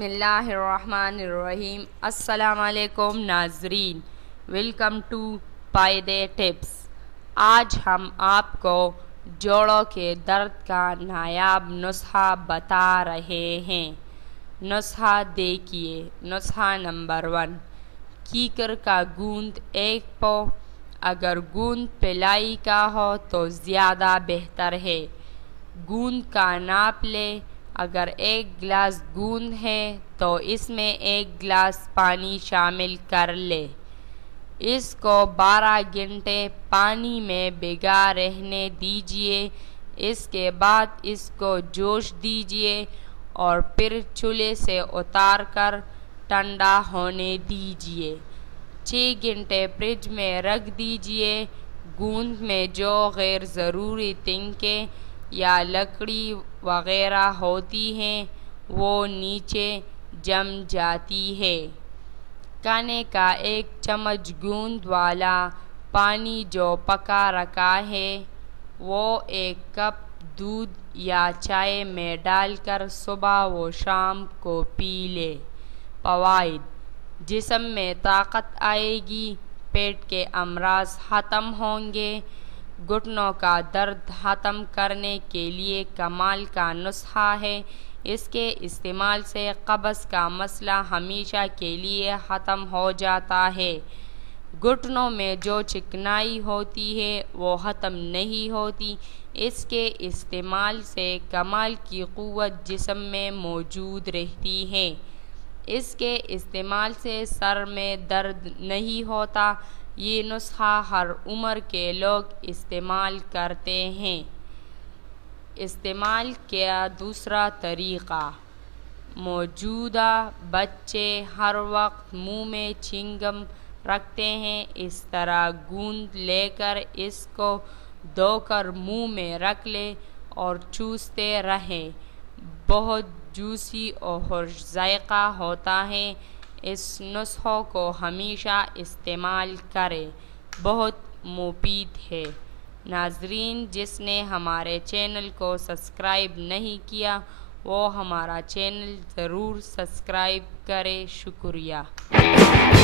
بسم اللہ الرحمن الرحیم۔ السلام علیکم ناظرین، ویلکم ٹو فائدے ٹپس۔ آج ہم آپ کو جوڑوں کے درد کا نایاب نسخہ بتا رہے ہیں۔ نسخہ دیکھیے۔ نسخہ نمبر 1، کیکر کا گوند 1 پو۔ اگر گوند پلائی کا ہو تو زیادہ بہتر ہے۔ گوند کا ناپ لے۔ اگر 1 گلاس گوند ہے تو اس میں 1 گلاس پانی شامل کر لے۔ اس کو 12 گھنٹے پانی میں بھگا رہنے دیجیے۔ اس کے بعد اس کو جوش دیجیے اور پھر چولہے سے اتار کر ٹھنڈا ہونے دیجیے۔ 6 گھنٹے فریج میں رکھ دیجیے۔ گوند میں جو غیر ضروری تنکیں یا لکڑی وغیرہ ہوتی ہیں وہ نیچے جم جاتی ہے۔ کھانے کا 1 چمچ گوند والا پانی جو پکا رکھا ہے وہ 1 کپ دودھ یا چائے میں ڈال کر صبح و شام کو پی لے۔ فوائد: جسم میں طاقت آئے گی، پیٹ کے امراض ختم ہوں گے، گھٹنوں کا درد ختم کرنے کے لیے کمال کا نسخہ ہے۔ اس کے استعمال سے قبض کا مسئلہ ہمیشہ کے لیے ختم ہو جاتا ہے۔ گھٹنوں میں جو چکنائی ہوتی ہے وہ ختم نہیں ہوتی۔ اس کے استعمال سے کمال کی قوت جسم میں موجود رہتی ہے۔ اس کے استعمال سے سر میں درد نہیں ہوتا۔ یہ نسخہ ہر عمر کے لوگ استعمال کرتے ہیں۔ استعمال کا دوسرا طریقہ: موجودہ بچے ہر وقت منہ میں چنگم رکھتے ہیں، اس طرح گوند لے کر اس کو دھو کر منہ میں رکھ لیں اور چوستے رہیں۔ بہت جوسی اور ذائقہ ہوتا ہے۔ اس نسخے کو ہمیشہ استعمال کریں، بہت مفید ہے۔ ناظرین، جس نے ہمارے چینل کو سبسکرائب نہیں کیا وہ ہمارا چینل ضرور سبسکرائب کرے۔ شکریہ۔